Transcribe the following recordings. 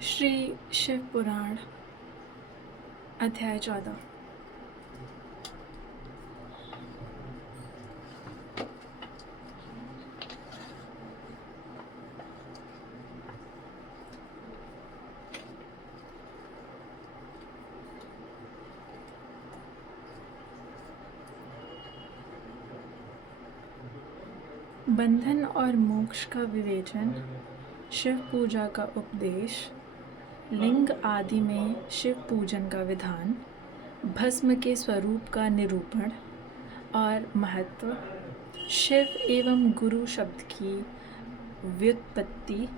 श्री शिव पुराण अध्याय 14। बंधन और मोक्ष का विवेचन, शिव पूजा का उपदेश, लिंग आदि में शिव पूजन का विधान, भस्म के स्वरूप का निरूपण और महत्व, शिव एवं गुरु शब्द की व्युत्पत्ति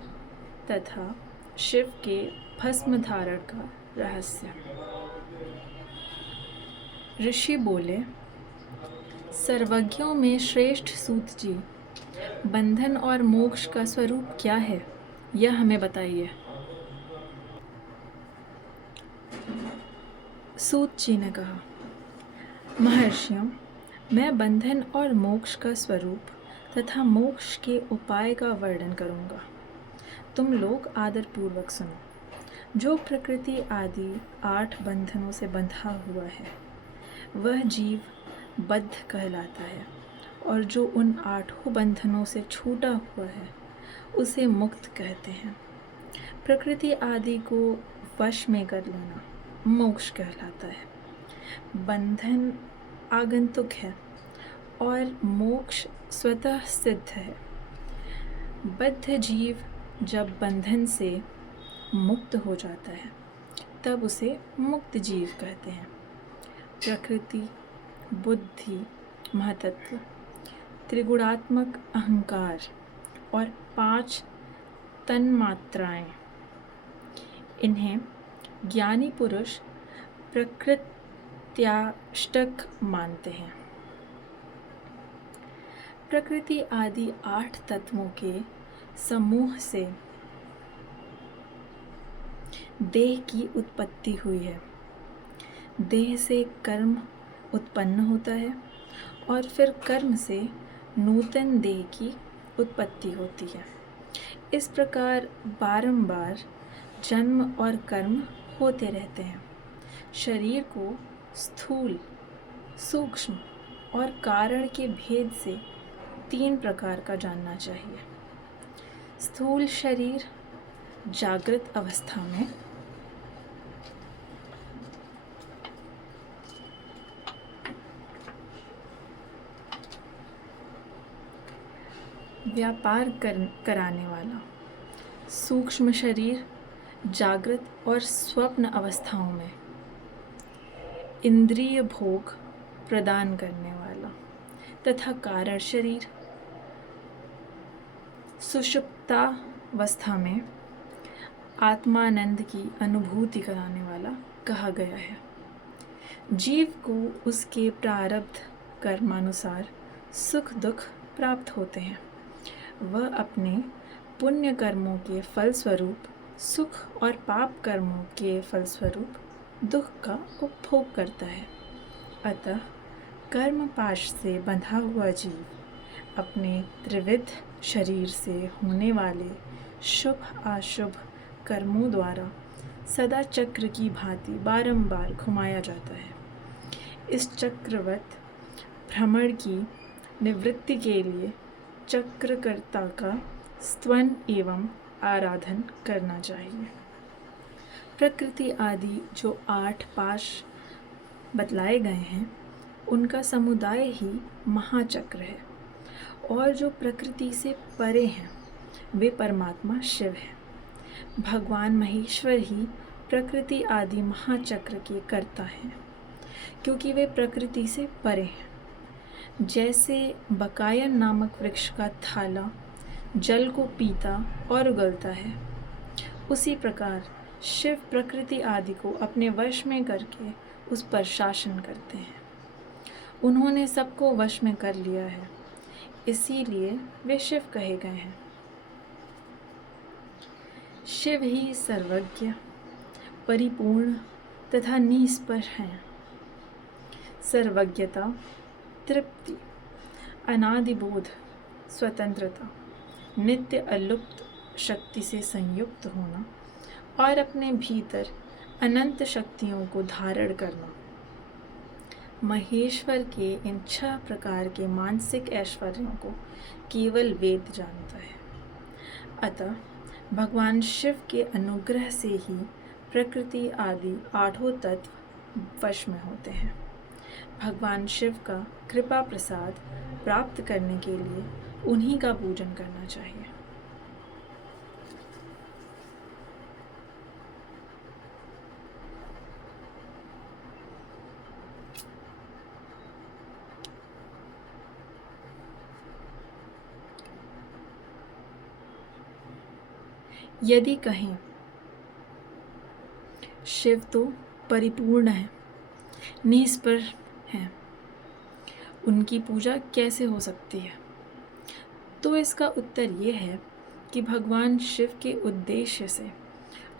तथा शिव के भस्म धारण का रहस्य। ऋषि बोले, सर्वज्ञों में श्रेष्ठ सूत जी, बंधन और मोक्ष का स्वरूप क्या है, यह हमें बताइए। सूत जी ने कहा, महर्षियों, मैं बंधन और मोक्ष का स्वरूप तथा मोक्ष के उपाय का वर्णन करूँगा। तुम लोग आदरपूर्वक सुनो। जो प्रकृति आदि 8 बंधनों से बंधा हुआ है, वह जीव बद्ध कहलाता है, और जो उन 8 बंधनों से छूटा हुआ है, उसे मुक्त कहते हैं। प्रकृति आदि को वश में कर लेना मोक्ष कहलाता है। बंधन आगंतुक है और मोक्ष स्वतः सिद्ध है। बद्ध जीव जब बंधन से मुक्त हो जाता है, तब उसे मुक्त जीव कहते हैं। प्रकृति, बुद्धि, महतत्व, त्रिगुणात्मक अहंकार और 5 तन्मात्राएं, इन्हें ज्ञानी पुरुष प्रकृत्याष्टक मानते हैं। प्रकृति आदि 8 तत्वों के समूह से देह की उत्पत्ति हुई है। देह से कर्म उत्पन्न होता है और फिर कर्म से नूतन देह की उत्पत्ति होती है। इस प्रकार बारंबार जन्म और कर्म होते रहते हैं। शरीर को स्थूल, सूक्ष्म और कारण के भेद से 3 प्रकार का जानना चाहिए। स्थूल शरीर जागृत अवस्था में, व्यापार कराने वाला। सूक्ष्म शरीर जागृत और स्वप्न अवस्थाओं में इंद्रिय भोग प्रदान करने वाला, तथा कारण शरीर सुषुप्तावस्था में आत्मानंद की अनुभूति कराने वाला कहा गया है। जीव को उसके प्रारब्ध कर्मानुसार सुख दुख प्राप्त होते हैं। वह अपने पुण्य कर्मों के फलस्वरूप सुख और पाप कर्मों के फलस्वरूप दुख का उपभोग करता है। अतः कर्म पाश से बंधा हुआ जीव अपने त्रिविध शरीर से होने वाले शुभ अशुभ कर्मों द्वारा सदा चक्र की भांति बारंबार घुमाया जाता है। इस चक्रवत भ्रमण की निवृत्ति के लिए चक्रकर्ता का स्तवन एवं आराधन करना चाहिए। प्रकृति आदि जो 8 पाश बतलाए गए हैं, उनका समुदाय ही महाचक्र है, और जो प्रकृति से परे हैं, वे परमात्मा शिव हैं। भगवान महेश्वर ही प्रकृति आदि महाचक्र के कर्ता हैं, क्योंकि वे प्रकृति से परे हैं। जैसे बकायन नामक वृक्ष का थाला जल को पीता और उगलता है, उसी प्रकार शिव प्रकृति आदि को अपने वश में करके उस पर शासन करते हैं। उन्होंने सबको वश में कर लिया है, इसीलिए वे शिव कहे गए हैं। शिव ही सर्वज्ञ, परिपूर्ण तथा निष्पक्ष हैं। सर्वज्ञता, तृप्ति, अनादिबोध, स्वतंत्रता, नित्य अलुप्त शक्ति से संयुक्त होना और अपने भीतर अनंत शक्तियों को धारण करना। महेश्वर के इन 6 प्रकार के मानसिक ऐश्वर्यों को केवल वेद जानता है। अतः भगवान शिव के अनुग्रह से ही प्रकृति आदि 8 तत्व वश में होते हैं। भगवान शिव का कृपा प्रसाद प्राप्त करने के लिए उन्हीं का पूजन करना चाहिए। यदि कहें शिव तो परिपूर्ण है, निष्पर हैं, उनकी पूजा कैसे हो सकती है, तो इसका उत्तर ये है कि भगवान शिव के उद्देश्य से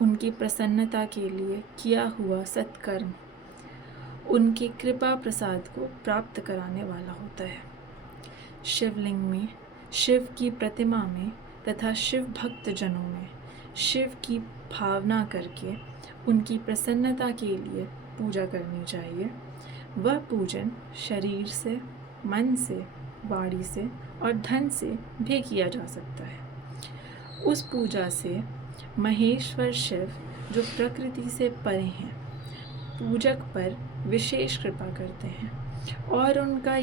उनकी प्रसन्नता के लिए किया हुआ सत्कर्म उनके कृपा प्रसाद को प्राप्त कराने वाला होता है। शिवलिंग में, शिव की प्रतिमा में तथा शिव भक्त जनों में शिव की भावना करके उनकी प्रसन्नता के लिए पूजा करनी चाहिए। वह पूजन शरीर से, मन से, वाणी से और धन से भी किया जा सकता है। उस पूजा से महेश्वर शिव, जो प्रकृति से परे हैं, पूजक पर विशेष कृपा करते हैं और उनका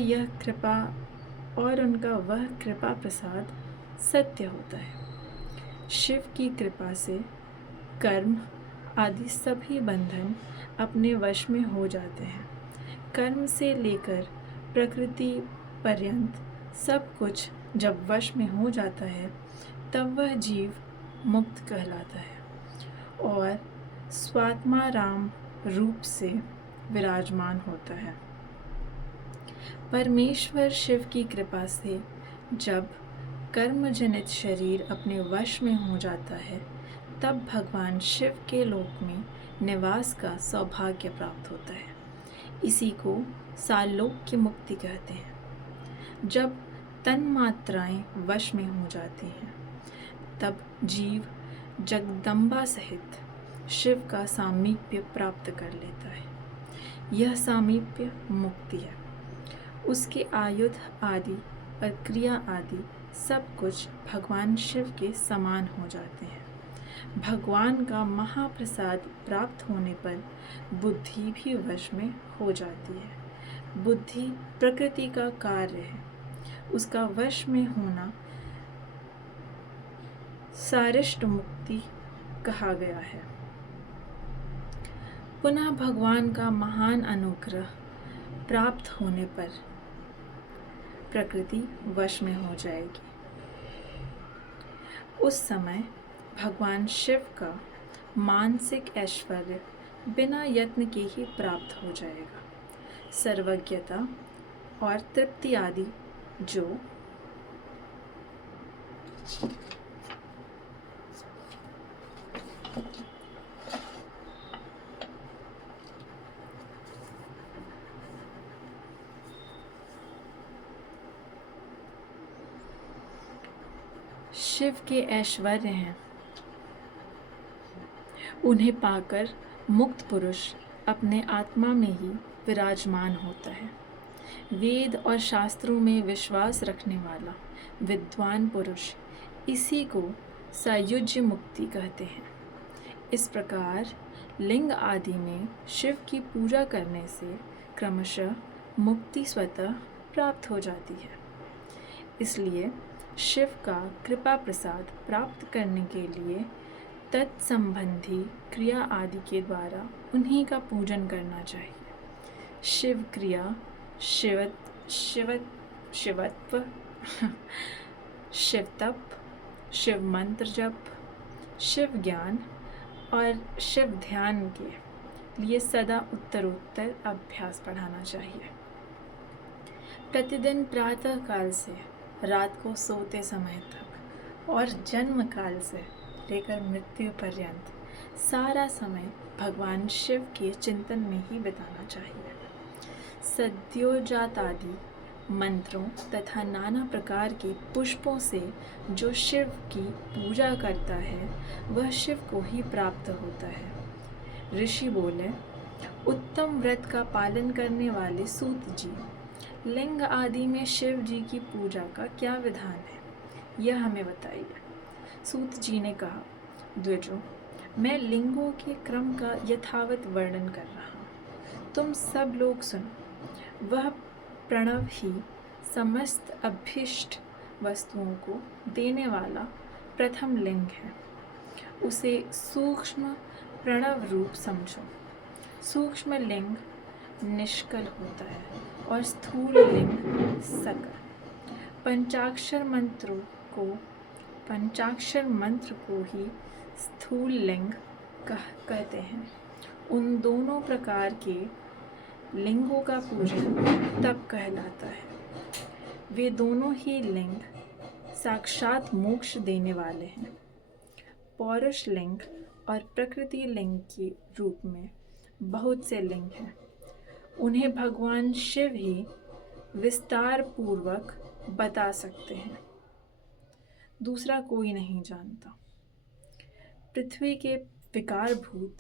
वह कृपा प्रसाद सत्य होता है। शिव की कृपा से कर्म आदि सभी बंधन अपने वश में हो जाते हैं। कर्म से लेकर प्रकृति पर्यंत सब कुछ जब वश में हो जाता है, तब वह जीव मुक्त कहलाता है और स्वात्मा राम रूप से विराजमान होता है। परमेश्वर शिव की कृपा से जब कर्मजनित शरीर अपने वश में हो जाता है, तब भगवान शिव के लोक में निवास का सौभाग्य प्राप्त होता है। इसी को सालोक्य मुक्ति कहते हैं। जब तन्मात्राएं वश में हो जाती हैं, तब जीव जगदम्बा सहित शिव का सामीप्य प्राप्त कर लेता है। यह सामीप्य मुक्ति है। उसके आयुध आदि और क्रिया आदि सब कुछ भगवान शिव के समान हो जाते हैं। भगवान का महाप्रसाद प्राप्त होने पर बुद्धि भी वश में हो जाती है। बुद्धि प्रकृति का कार्य है। उसका वश में होना सारिष्ट मुक्ति कहा गया है। पुनः भगवान का महान अनुग्रह प्राप्त होने पर प्रकृति वश में हो जाएगी। उस समय भगवान शिव का मानसिक ऐश्वर्य बिना यत्न के ही प्राप्त हो जाएगा। सर्वज्ञता और तृप्ति आदि जो शिव के ऐश्वर्य हैं, उन्हें पाकर मुक्त पुरुष अपने आत्मा में ही विराजमान होता है। वेद और शास्त्रों में विश्वास रखने वाला विद्वान पुरुष इसी को सायुज्य मुक्ति कहते हैं। इस प्रकार लिंग आदि में शिव की पूजा करने से क्रमशः मुक्ति स्वतः प्राप्त हो जाती है। इसलिए शिव का कृपा प्रसाद प्राप्त करने के लिए तत्संबंधी क्रिया आदि के द्वारा उन्हीं का पूजन करना चाहिए। शिव क्रिया, शिवत्व, शिव तप, शिव मंत्र जप, शिव ज्ञान और शिव ध्यान के लिए सदा उत्तरोत्तर अभ्यास बढ़ाना चाहिए। प्रतिदिन प्रातः काल से रात को सोते समय तक और जन्म काल से लेकर मृत्यु पर्यंत सारा समय भगवान शिव के चिंतन में ही बिताना चाहिए। सद्योजात आदि मंत्रों तथा नाना प्रकार के पुष्पों से जो शिव की पूजा करता है वह शिव को ही प्राप्त होता है। ऋषि बोले, उत्तम व्रत का पालन करने वाले सूत जी, लिंग आदि में शिव जी की पूजा का क्या विधान है, यह हमें बताइए। सूत जी ने कहा, द्विजो, मैं लिंगों के क्रम का यथावत वर्णन कर रहा हूँ, तुम सब लोग सुनो। वह प्रणव ही समस्त अभीष्ट वस्तुओं को देने वाला प्रथम लिंग है। उसे सूक्ष्म प्रणव रूप समझो। सूक्ष्म लिंग निष्कल होता है और स्थूल लिंग सकल। पंचाक्षर मंत्र को ही स्थूल लिंग कहते हैं। उन दोनों प्रकार के लिंगों का पूजन तब कहलाता है। वे दोनों ही लिंग साक्षात मोक्ष देने वाले हैं। पौरुष लिंग और प्रकृति लिंग के रूप में बहुत से लिंग हैं। उन्हें भगवान शिव ही विस्तार पूर्वक बता सकते हैं, दूसरा कोई नहीं जानता। पृथ्वी के विकारभूत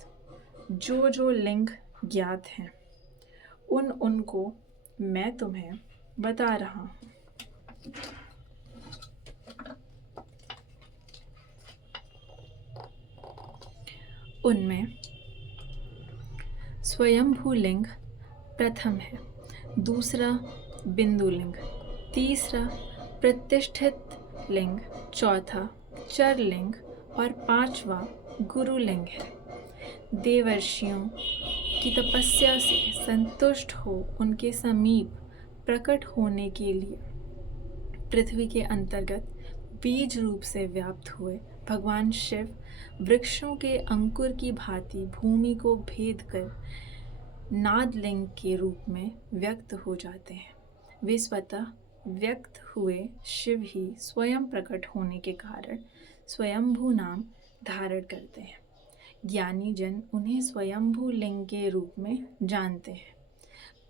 जो लिंग ज्ञात हैं उनको मैं तुम्हें बता रहा हूँ। उनमें स्वयंभू लिंग प्रथम है, दूसरा बिंदु लिंग, तीसरा प्रतिष्ठित लिंग, चौथा चर लिंग और पांचवा गुरु लिंग है। देवर्षियों की तपस्या से संतुष्ट हो उनके समीप प्रकट होने के लिए पृथ्वी के अंतर्गत बीज रूप से व्याप्त हुए भगवान शिव वृक्षों के अंकुर की भांति भूमि को भेद कर नादलिंग के रूप में व्यक्त हो जाते हैं। वे स्वतः व्यक्त हुए शिव ही स्वयं प्रकट होने के कारण स्वयंभू नाम धारण करते हैं। ज्ञानी जन उन्हें स्वयंभू लिंग के रूप में जानते हैं।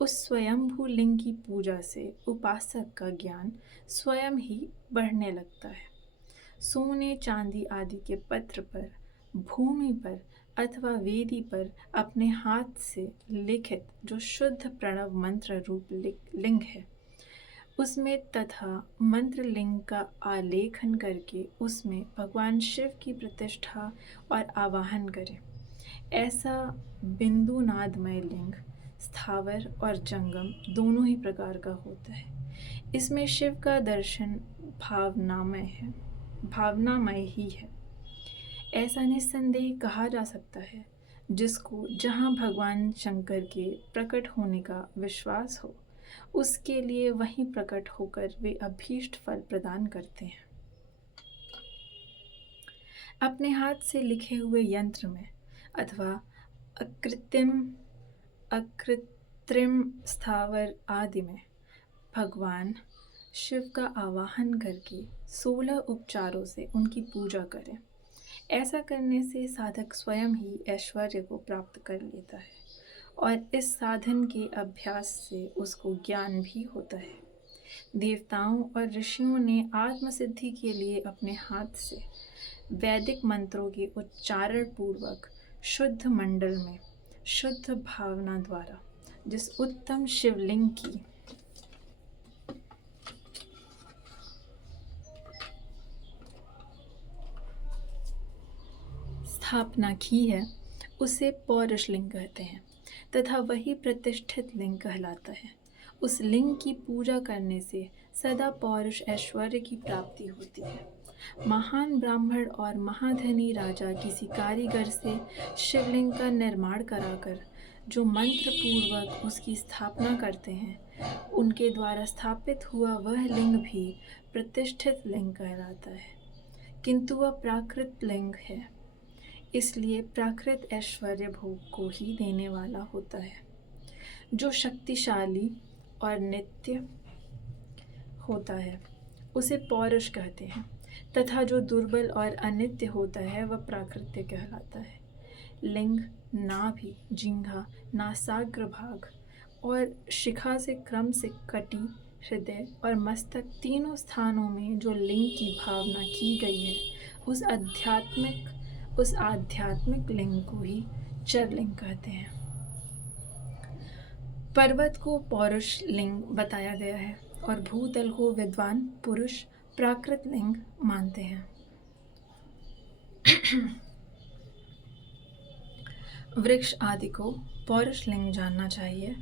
उस स्वयंभू लिंग की पूजा से उपासक का ज्ञान स्वयं ही बढ़ने लगता है। सोने चांदी आदि के पत्र पर, भूमि पर अथवा वेदी पर अपने हाथ से लिखित जो शुद्ध प्रणव मंत्र रूप लिंग है, उसमें तथा मंत्र लिंग का आलेखन करके उसमें भगवान शिव की प्रतिष्ठा और आवाहन करें। ऐसा बिंदुनादमय लिंग स्थावर और जंगम दोनों ही प्रकार का होता है। इसमें शिव का दर्शन भावनामय ही है। ऐसा निस्संदेह कहा जा सकता है। जिसको जहाँ भगवान शंकर के प्रकट होने का विश्वास हो, उसके लिए वहीं प्रकट होकर वे अभीष्ट फल प्रदान करते हैं। अपने हाथ से लिखे हुए यंत्र में अथवा अकृत्रिम स्थावर आदि में भगवान शिव का आवाहन करके 16 उपचारों से उनकी पूजा करें। ऐसा करने से साधक स्वयं ही ऐश्वर्य को प्राप्त कर लेता है और इस साधन के अभ्यास से उसको ज्ञान भी होता है। देवताओं और ऋषियों ने आत्मसिद्धि के लिए अपने हाथ से वैदिक मंत्रों के उच्चारण पूर्वक शुद्ध मंडल में शुद्ध भावना द्वारा जिस उत्तम शिवलिंग की स्थापना की है उसे पौरुष लिंग कहते हैं तथा वही प्रतिष्ठित लिंग कहलाता है। उस लिंग की पूजा करने से सदा पौरुष ऐश्वर्य की प्राप्ति होती है। महान ब्राह्मण और महाधनी राजा किसी कारीगर से शिवलिंग का निर्माण कराकर जो मंत्र पूर्वक उसकी स्थापना करते हैं, उनके द्वारा स्थापित हुआ वह लिंग भी प्रतिष्ठित लिंग कहलाता है, किंतु वह प्राकृत लिंग है, इसलिए प्राकृत ऐश्वर्य भोग को ही देने वाला होता है। जो शक्तिशाली और नित्य होता है उसे पौरुष कहते हैं तथा जो दुर्बल और अनित्य होता है वह प्राकृत्य कहलाता है। लिंग, नाभि, जिह्वा, नासाग्र भाग और शिखा से क्रम से कटी हृदय और मस्तक तीनों स्थानों में जो लिंग की भावना की गई है, उस आध्यात्मिक लिंग को ही चर लिंग कहते हैं। पर्वत को पौरुष लिंग बताया गया है और भूतल को विद्वान पुरुष प्राकृत लिंग मानते हैं। वृक्ष आदि को पौरुष लिंग जानना चाहिए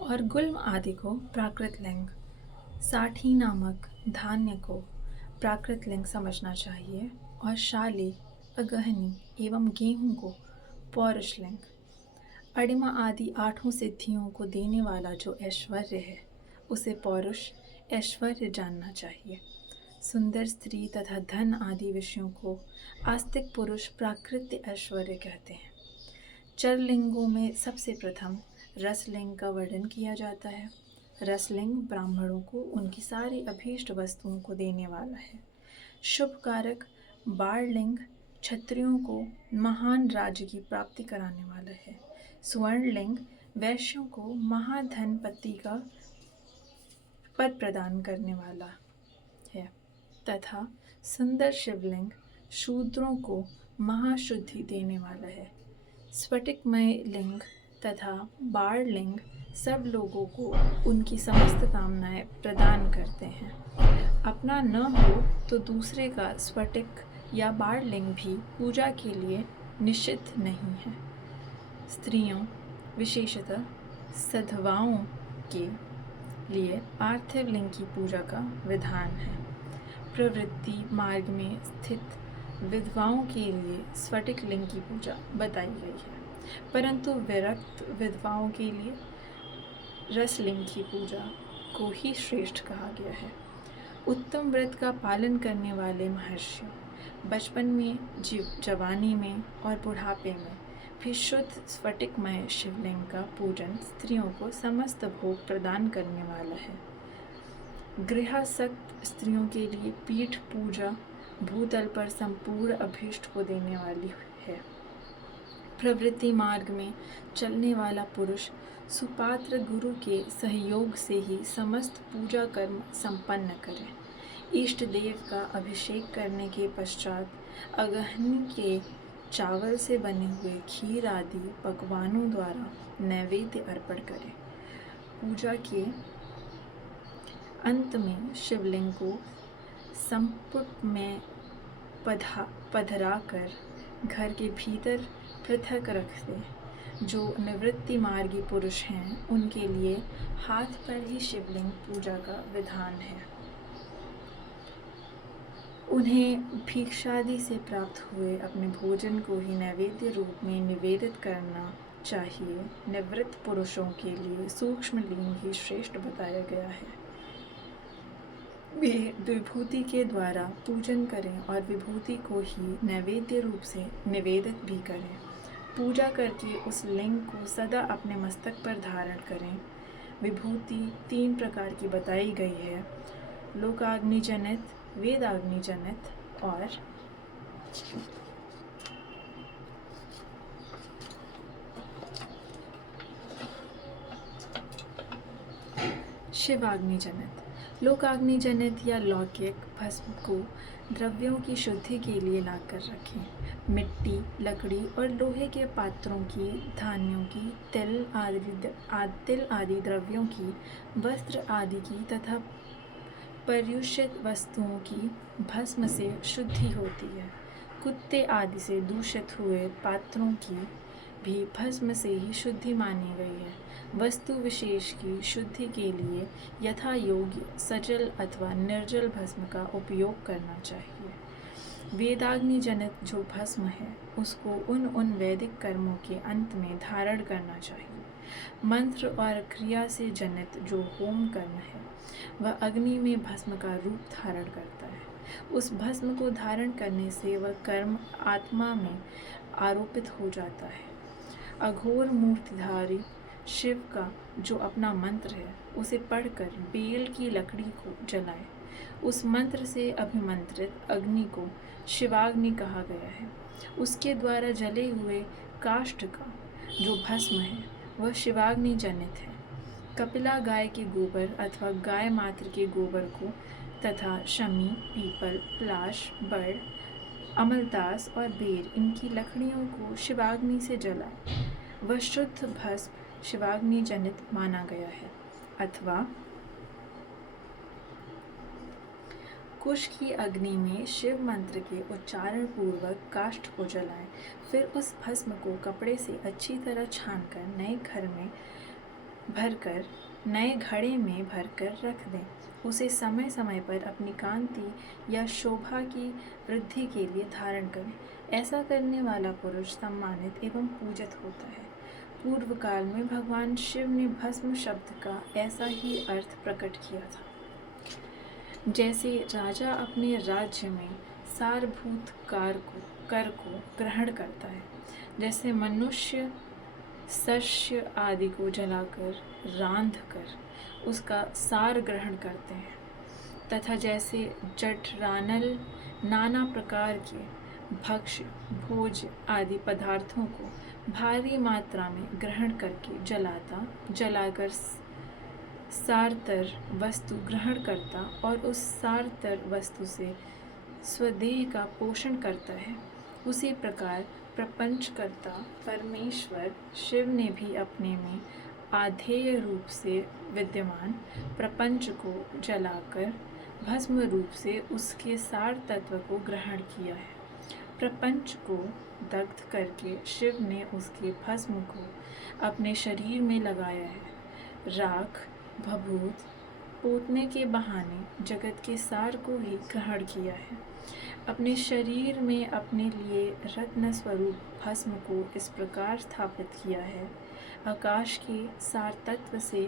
और गुल्म आदि को प्राकृत लिंग, साठी नामक धान्य को प्राकृत लिंग समझना चाहिए और शाली, अगहनी एवं गेहूं को पौरुष लिंग। अणिमा आदि 8 सिद्धियों को देने वाला जो ऐश्वर्य है, उसे पौरुष ऐश्वर्य जानना चाहिए। सुंदर स्त्री तथा धन आदि विषयों को आस्तिक पुरुष प्राकृत ऐश्वर्य कहते हैं। चर लिंगों में सबसे प्रथम रसलिंग का वर्णन किया जाता है। रसलिंग ब्राह्मणों को उनकी सारी अभीष्ट वस्तुओं को देने वाला है। शुभ कारक बाणलिंग क्षत्रियों को महान राज्य की प्राप्ति कराने वाला है। स्वर्णलिंग वैश्यों को महाधनपति का पद प्रदान करने वाला है तथा सुंदर शिवलिंग शूद्रों को महाशुद्धि देने वाला है। स्फटिकमय लिंग तथा बाणलिंग सब लोगों को उनकी समस्त कामनाएं प्रदान करते हैं। अपना न हो तो दूसरे का स्फटिक या बाणलिंग भी पूजा के लिए निषिद्ध नहीं है। स्त्रियों विशेषतः सधवाओं के लिए पार्थिव लिंग की पूजा का विधान है। प्रवृत्ति मार्ग में स्थित विधवाओं के लिए स्फटिक लिंग की पूजा बताई गई है, परंतु विरक्त विधवाओं के लिए रसलिंग की पूजा को ही श्रेष्ठ कहा गया है। उत्तम व्रत का पालन करने वाले महर्षि बचपन में, जवानी में और बुढ़ापे में भी शुद्ध स्फटिकमय शिवलिंग का पूजन स्त्रियों को समस्त भोग प्रदान करने वाला है। गृहासक्त स्त्रियों के लिए पीठ पूजा भूतल पर संपूर्ण अभीष्ट को देने वाली है। प्रवृत्ति मार्ग में चलने वाला पुरुष सुपात्र गुरु के सहयोग से ही समस्त पूजा कर्म संपन्न करे। इष्ट देव का अभिषेक करने के पश्चात अगहनी के चावल से बने हुए खीर आदि पकवानों द्वारा नैवेद्य अर्पण करे। पूजा के अंत में शिवलिंग को संपुट में पधरा कर घर के भीतर पृथक रख दे। जो निवृत्ति मार्गी पुरुष हैं, उनके लिए हाथ पर ही शिवलिंग पूजा का विधान है। उन्हें भिक्षादि से प्राप्त हुए अपने भोजन को ही नैवेद्य रूप में निवेदित करना चाहिए। निवृत्त पुरुषों के लिए सूक्ष्म लिंग ही श्रेष्ठ बताया गया है। वे विभूति के द्वारा पूजन करें और विभूति को ही नैवेद्य रूप से निवेदित भी करें। पूजा करके उस लिंग को सदा अपने मस्तक पर धारण करें। विभूति 3 प्रकार की बताई गई है: लोकाग्नि जनित, वेदाग्नि जनित और शिवाग्नि जनित। लोकाग्नि जनित या लौकिक भस्म को द्रव्यों की शुद्धि के लिए लाकर रखें। मिट्टी, लकड़ी और लोहे के पात्रों की, धान्यों की, तिल आदि द्रव्यों की, वस्त्र आदि की तथा पर्युषित वस्तुओं की भस्म से शुद्धि होती है। कुत्ते आदि से दूषित हुए पात्रों की भी भस्म से ही शुद्धि मानी गई है। वस्तु विशेष की शुद्धि के लिए यथा योग्य सजल अथवा निर्जल भस्म का उपयोग करना चाहिए। वेदाग्नि जनित जो भस्म है, उसको उन वैदिक कर्मों के अंत में धारण करना चाहिए। मंत्र और क्रिया से जनित जो होम कर्म है, वह अग्नि में भस्म का रूप धारण करता है। उस भस्म को धारण करने से वह कर्म आत्मा में आरोपित हो जाता है। अघोर मूर्तिधारी शिव का जो अपना मंत्र है, उसे पढ़कर बेल की लकड़ी को जलाए। उस मंत्र से अभिमंत्रित अग्नि को शिवाग्नि कहा गया है। उसके द्वारा जले हुए काष्ठ का जो भस्म है, वह शिवाग्नि जनित है। कपिला गाय के गोबर अथवा गाय मात्र के गोबर को तथा शमी, पीपल, पलाश, बड़, अमलतास और बेर इनकी लकड़ियों को शिवाग्नि से जलाए। वह शुद्ध भस्म शिवाग्नि जनित माना गया है। अथवा कुश की अग्नि में शिव मंत्र के उच्चारण पूर्वक काष्ठ को जलाएं। फिर उस भस्म को कपड़े से अच्छी तरह छानकर नए घड़े में भरकर रख दें। उसे समय समय पर अपनी कांति या शोभा की वृद्धि के लिए धारण करें। ऐसा करने वाला पुरुष सम्मानित एवं पूजित होता है। पूर्व काल में भगवान शिव ने भस्म शब्द का ऐसा ही अर्थ प्रकट किया था। जैसे राजा अपने राज्य में सारभूत कर को ग्रहण करता है, जैसे मनुष्य शस्य आदि को जलाकर रांध कर उसका सार ग्रहण करते हैं, तथा जैसे जठरानल नाना प्रकार के भक्ष्य भोज आदि पदार्थों को भारी मात्रा में ग्रहण करके जलाकर सारतर वस्तु ग्रहण करता और उस सारतर वस्तु से स्वदेह का पोषण करता है, उसी प्रकार प्रपंचकर्ता परमेश्वर शिव ने भी अपने में आधेय रूप से विद्यमान प्रपंच को जलाकर भस्म रूप से उसके सार तत्व को ग्रहण किया है। प्रपंच को दग्ध करके शिव ने उसके भस्म को अपने शरीर में लगाया है। राख भभूत पोतने के बहाने जगत के सार को ही ग्रहण किया है। अपने शरीर में अपने लिए रत्न स्वरूप भस्म को इस प्रकार स्थापित किया है। आकाश के सार तत्व से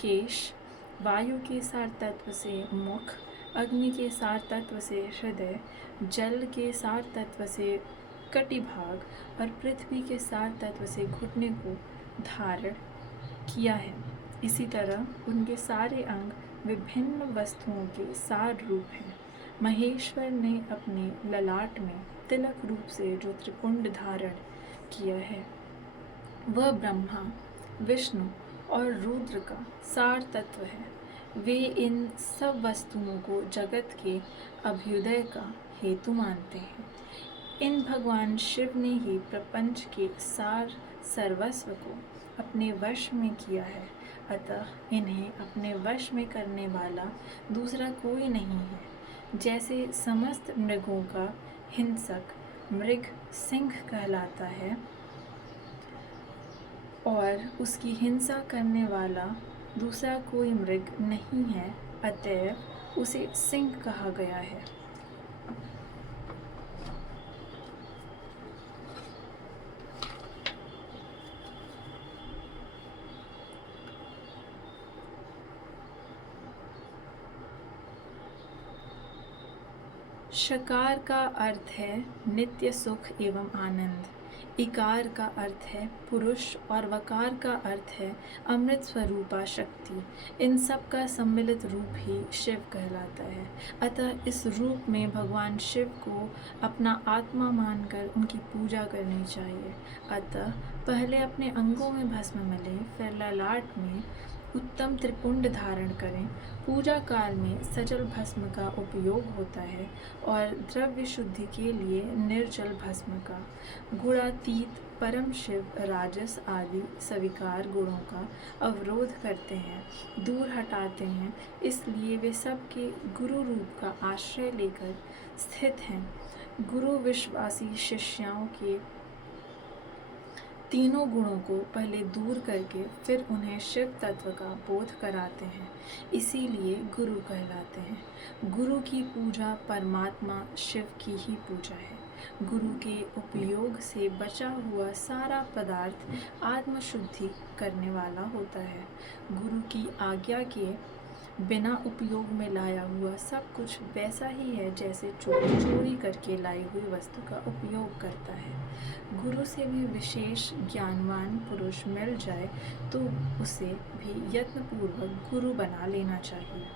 केश, वायु के सार तत्व से मुख, अग्नि के सार तत्व से हृदय, जल के सार तत्व से कटिभाग और पृथ्वी के सार तत्व से घुटने को धारण किया है। इसी तरह उनके सारे अंग विभिन्न वस्तुओं के सार रूप हैं। महेश्वर ने अपने ललाट में तिलक रूप से जो त्रिपुंड धारण किया है, वह ब्रह्मा, विष्णु और रुद्र का सार तत्व है। वे इन सब वस्तुओं को जगत के अभ्युदय का हेतु मानते हैं। इन भगवान शिव ने ही प्रपंच के सार सर्वस्व को अपने वश में किया है, अतः इन्हें अपने वश में करने वाला दूसरा कोई नहीं है। जैसे समस्त मृगों का हिंसक मृग सिंह कहलाता है और उसकी हिंसा करने वाला दूसरा कोई मृग नहीं है, अतएव उसे सिंह कहा गया है। शकार का अर्थ है नित्य सुख एवं आनंद, इकार का अर्थ है पुरुष और वकार का अर्थ है अमृत स्वरूपा शक्ति। इन सब का सम्मिलित रूप ही शिव कहलाता है। अतः इस रूप में भगवान शिव को अपना आत्मा मानकर उनकी पूजा करनी चाहिए। अतः पहले अपने अंगों में भस्म मलें, फिर ललाट में उत्तम त्रिपुंड धारण करें। पूजा काल में सजल भस्म का उपयोग होता है और द्रव्य शुद्धि के लिए निर्जल भस्म का। गुणातीत परम शिव राजस आदि स्वीकार गुणों का अवरोध करते हैं, दूर हटाते हैं, इसलिए वे सबके गुरु रूप का आश्रय लेकर स्थित हैं। गुरु विश्वासी शिष्यों के तीनों गुणों को पहले दूर करके फिर उन्हें शिव तत्व का बोध कराते हैं, इसीलिए गुरु कहलाते हैं। गुरु की पूजा परमात्मा शिव की ही पूजा है। गुरु के उपयोग से बचा हुआ सारा पदार्थ आत्मशुद्धि करने वाला होता है। गुरु की आज्ञा के बिना उपयोग में लाया हुआ सब कुछ वैसा ही है जैसे चोरी करके लाई हुई वस्तु का उपयोग करता है। गुरु से भी विशेष ज्ञानवान पुरुष मिल जाए तो उसे भी यत्नपूर्वक गुरु बना लेना चाहिए।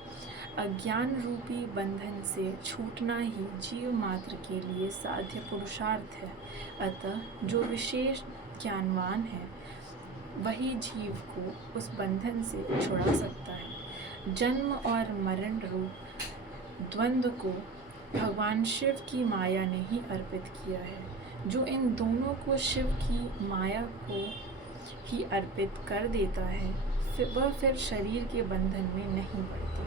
अज्ञान रूपी बंधन से छूटना ही जीव मात्र के लिए साध्य पुरुषार्थ है। अतः जो विशेष ज्ञानवान है वही जीव को उस बंधन से छुड़ा सकता है। जन्म और मरण रूप द्वंद्व को भगवान शिव की माया ने ही अर्पित किया है। जो इन दोनों को शिव की माया को ही अर्पित कर देता है वह फिर शरीर के बंधन में नहीं पड़ता।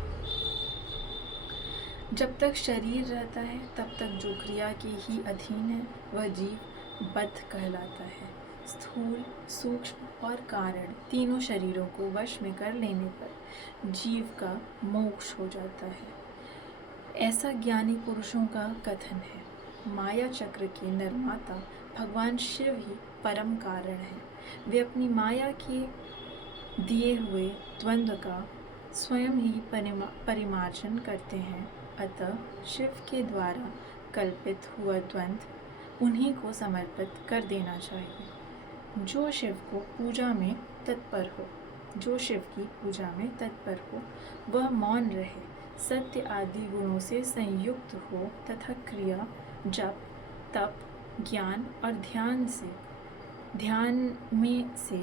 जब तक शरीर रहता है तब तक जो क्रिया के ही अधीन है वह जीव बद्ध कहलाता है। स्थूल, सूक्ष्म और कारण तीनों शरीरों को वश में कर लेने पर जीव का मोक्ष हो जाता है, ऐसा ज्ञानी पुरुषों का कथन है। माया चक्र के निर्माता भगवान शिव ही परम कारण हैं। वे अपनी माया के दिए हुए द्वंद्व का स्वयं ही परिमार्जन करते हैं। अतः शिव के द्वारा कल्पित हुआ द्वंद्व उन्हीं को समर्पित कर देना चाहिए। जो शिव की पूजा में तत्पर हो वह मौन रहे, सत्य आदि गुणों से संयुक्त हो तथा क्रिया, जप, तप, ज्ञान और ध्यान में से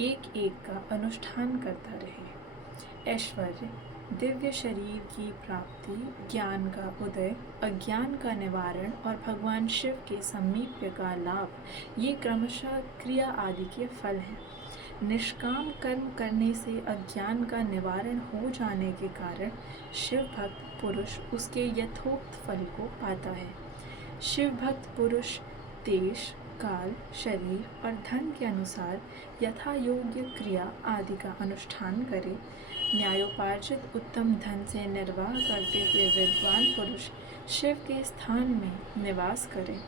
एक एक का अनुष्ठान करता रहे। ऐश्वर्य, दिव्य शरीर की प्राप्ति, ज्ञान का उदय, अज्ञान का निवारण और भगवान शिव के समीप्य का लाभ, ये क्रमशः क्रिया आदि के फल हैं। निष्काम कर्म करने से अज्ञान का निवारण हो जाने के कारण शिव भक्त पुरुष उसके यथोक्त फल को पाता है। शिव भक्त पुरुष देश, काल, शरीर और धन के अनुसार यथा योग्य क्रिया आदि का अनुष्ठान करे। न्यायोपार्जित उत्तम धन से निर्वाह करते हुए विद्वान पुरुष शिव के स्थान में निवास करें।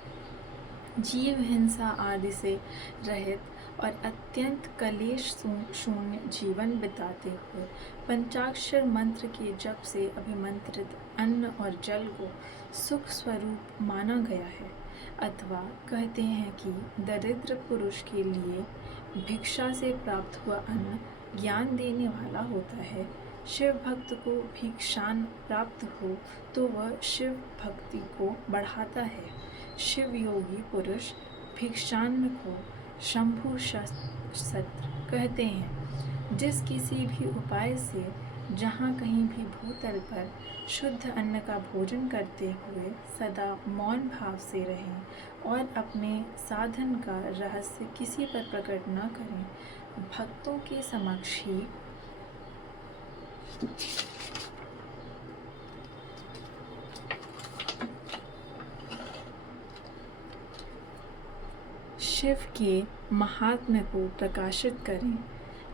जीव हिंसा आदि से रहित और अत्यंत कलेश शून्य जीवन बिताते हुए पंचाक्षर मंत्र के जप से अभिमंत्रित अन्न और जल को सुख स्वरूप माना गया है। अथवा कहते हैं कि दरिद्र पुरुष के लिए भिक्षा से प्राप्त हुआ अन्न ज्ञान देने वाला होता है। शिव भक्त को भिक्षान प्राप्त हो तो वह शिव भक्ति को बढ़ाता है। शिव योगी पुरुष भिक्षान्न को शंभु शस्त्र कहते हैं। जिस किसी भी उपाय से जहाँ कहीं भी भूतल पर शुद्ध अन्न का भोजन करते हुए सदा मौन भाव से रहें और अपने साधन का रहस्य किसी पर प्रकट न करें, भक्तों के समक्ष ही शिव के महात्म्य को प्रकाशित करें।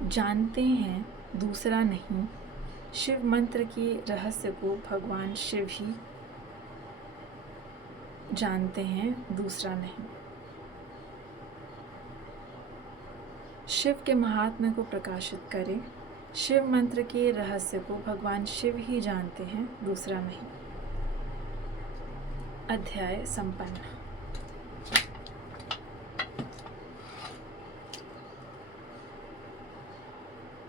जानते हैं दूसरा नहीं, शिव मंत्र के रहस्य को भगवान शिव ही जानते हैं, दूसरा नहीं। शिव के महात्म्य को प्रकाशित करें। शिव मंत्र के रहस्य को भगवान शिव ही जानते हैं, दूसरा नहीं। अध्याय संपन्न।